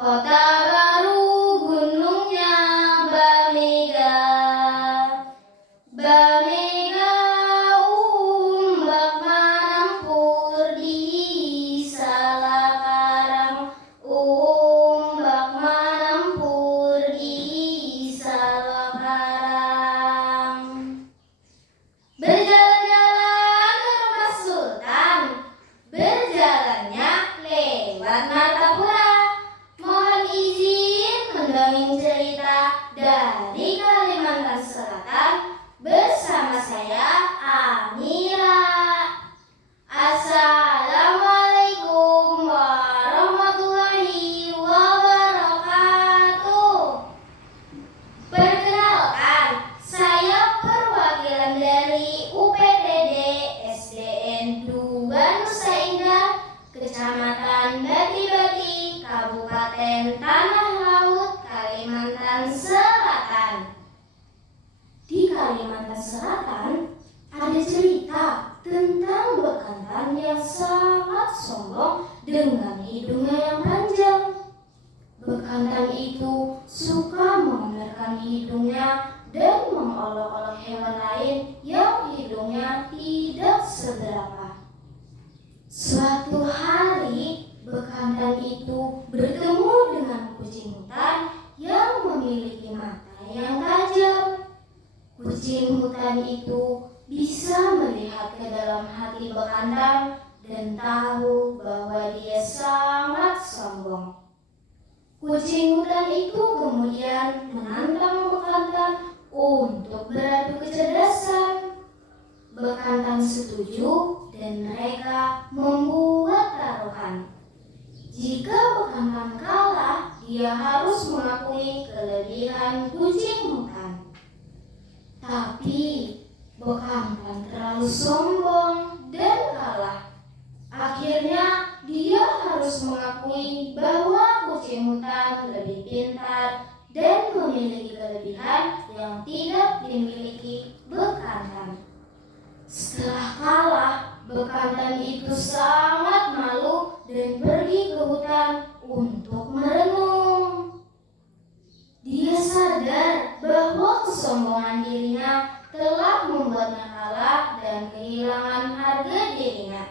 Kota baru gunungnya Bamega, Bamega umbak manampur di Salakarang, umbak manampur di Salakarang. Berjalan-jalan ke rumah Sultan, berjalannya lewat Martapura. Mohon izin mendongeng cerita dari Kalimantan Selatan bersama saya Amira. Assalamualaikum warahmatullahi wabarakatuh. Perkenalkan, saya perwakilan dari UPTD SDN 2 Nusa Indah, Kecamatan Bati-Bati, Kabupaten Tanah Laut, Kalimantan Selatan. Di Kalimantan Selatan ada cerita tentang bekantan yang sangat sombong dengan hidungnya yang panjang. Bekantan itu suka menggunakan hidungnya dan mengolok-olok hewan lain yang hidungnya tidak seberapa. Suatu hari, bekantan itu bertemu dengan kucing hutan yang memiliki mata yang tajam. Kucing hutan itu bisa melihat ke dalam hati bekantan dan tahu bahwa dia sangat sombong. Kucing hutan itu kemudian menantang bekantan untuk beradu kecerdasan. Bekantan setuju dan mereka membuat taruhan. Jika bekantan kalah, dia harus mengakui kelebihan kucing hutan. Tapi bekantan terlalu sombong dan kalah. Akhirnya dia harus mengakui bahwa kucing hutan lebih pintar dan memiliki kelebihan yang tidak dimiliki bekantan. Setelah kalah, bekantan itu sangat malu dan pergi ke hutan untuk merenung. Dia sadar bahwa kesombongan dirinya telah membuatnya kalah dan kehilangan harga dirinya.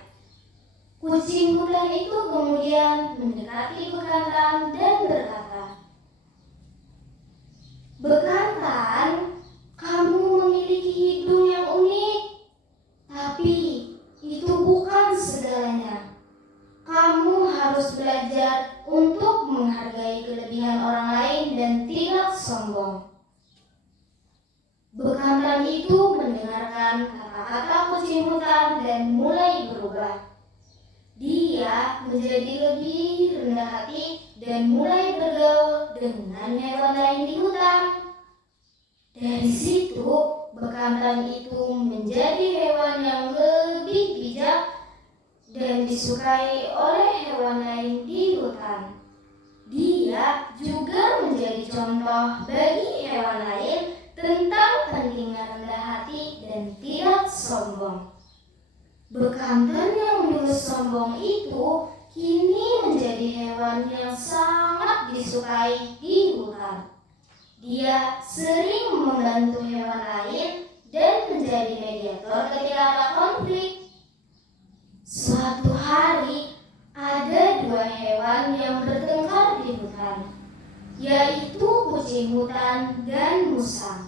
Kucing hutan itu kemudian mendekati bekantan dan berkata, "Bekantan, kamu memiliki hidung yang unik, tapi itu bukan segalanya. Kamu harus belajar untuk menghargai kelebihan orang lain dan tidak sombong." Bekantan itu mendengarkan kata-kata kucing hutan dan mulai berubah. Dia menjadi lebih rendah hati dan mulai bergaul dengan hewan lain di hutan. Dari situ, bekantan itu menjadi hewan yang lebih bijak dan disukai oleh hewan lain di hutan. Dia juga menjadi contoh bagi hewan lain tentang pentingnya rendah hati dan tidak sombong. Bekantan yang dulu sombong itu kini menjadi hewan yang sangat disukai di hutan. Dia sering membantu hewan lain dan menjadi mediator ketika ada konflik. Suatu hari, ada dua hewan yang bertengkar di hutan, yaitu kucing hutan dan musang.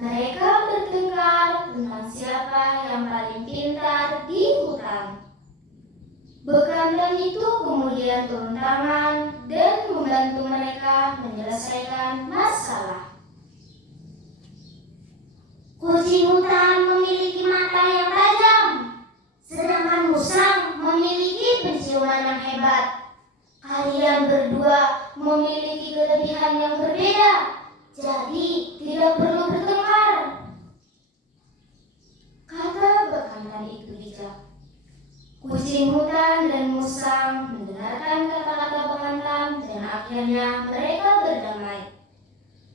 Mereka bertengkar tentang siapa yang paling pintar di hutan. Bekantan itu kemudian turun tangan dan membantu mereka menyelesaikan masalah. Kucing hutan memiliki mata yang tajam, sedangkan musang memiliki penciuman yang hebat. Kalian berdua memiliki kelebihan yang berbeda, jadi tidak perlu bertengkar, kata bekantan itu bijak. Kucing hutan dan musang mendengarkan kata-kata bekantan dan akhirnya mereka berdamai.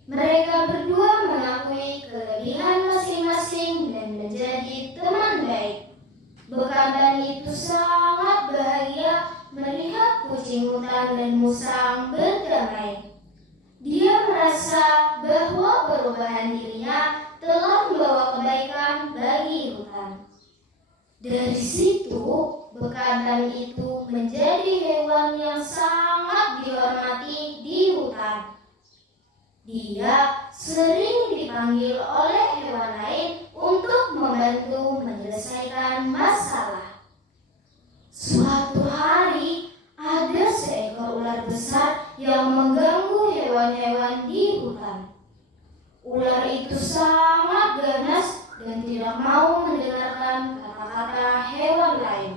Mereka berdua mengakui kelebihan masing-masing dan menjadi teman baik. Bekantan itu sangat bahagia melihat kucing hutan dan musang merasa bahwa perubahan dirinya telah membawa kebaikan bagi hutan. Dari situ, bekantan itu menjadi hewan yang sangat dihormati di hutan. Dia sering dipanggil oleh hewan lain untuk membantu menyelesaikan masalah. Suatu hari, ada seekor ular besar yang mengganggu hewan-hewan di hutan. Ular itu sangat ganas dan tidak mau mendengarkan kata-kata hewan lain.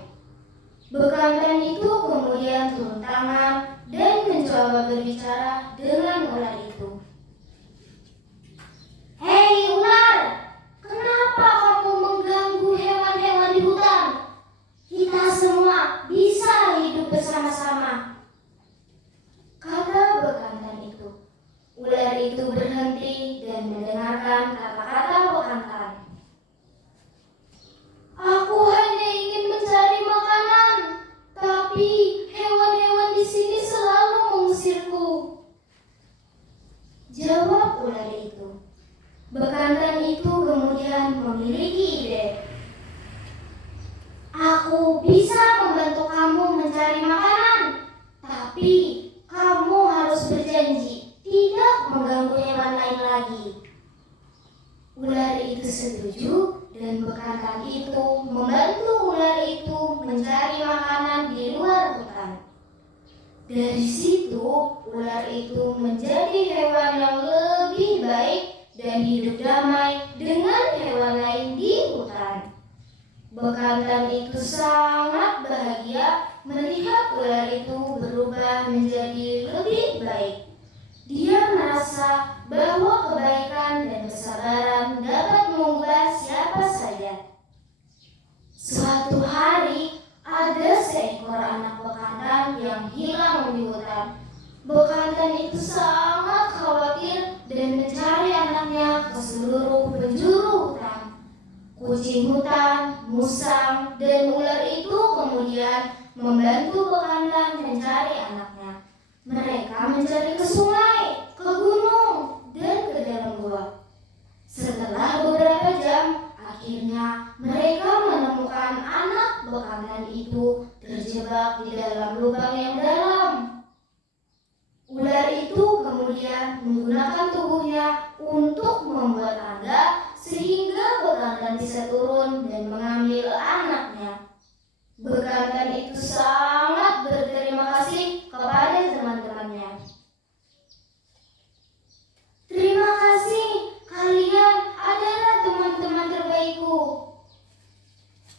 Bekantan itu kemudian turun tangan dan mencoba berbicara dengan ular itu. "Hei ular, kenapa kamu mengganggu hewan-hewan di hutan? Kita semua bisa hidup bersama-sama," kata bekantan itu. Ular itu berhenti dan mendengarkan kata-kata bekantan. "Aku hanya ingin mencari makanan, tapi hewan-hewan di sini selalu mengusirku," jawab ular itu. Bekantan itu kemudian memiliki ide. "Aku bisa membantu kamu mencari makanan, tapi kamu harus berjanji tidak mengganggu hewan lain lagi." Ular itu setuju dan bekantan itu membantu ular itu mencari makanan di luar hutan. Dari situ, ular itu menjadi hewan yang lebih baik dan hidup damai dengan hewan lain di hutan. Bekantan itu sangat bahagia melihat ular itu berubah menjadi lebih baik. Dia merasa bahwa kebaikan dan kesabaran dapat mengubah siapa saja. Suatu hari, ada seekor anak bekantan yang hilang di hutan. Bekantan itu sangat khawatir dan mencari anaknya ke seluruh penjuru hutan. Kucing hutan, musang, dan ular itu kemudian membantu bekantan mencari anaknya. Mereka mencari ke sungai, ke gunung, dan ke dalam gua. Setelah beberapa jam, akhirnya mereka menemukan anak bekantan itu terjebak di dalam lubang yang dalam. Ular itu kemudian menggunakan tubuhnya untuk membuat tangga sehingga bekantan bisa turun dan mengambil anaknya. Bekantan itu sangat berterima kasih kepada teman-temannya. "Terima kasih, kalian adalah teman-teman terbaikku,"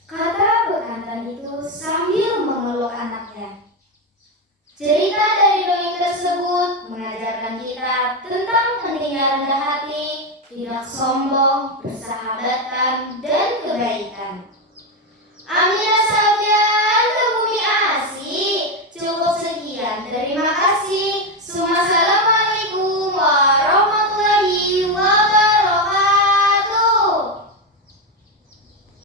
kata bekantan itu sambil memeluk anaknya. Cerita dari dongeng tersebut mengajarkan kita tentang pentingnya rendah hati, tidak sombong, persahabatan, dan kebaikan. Amin.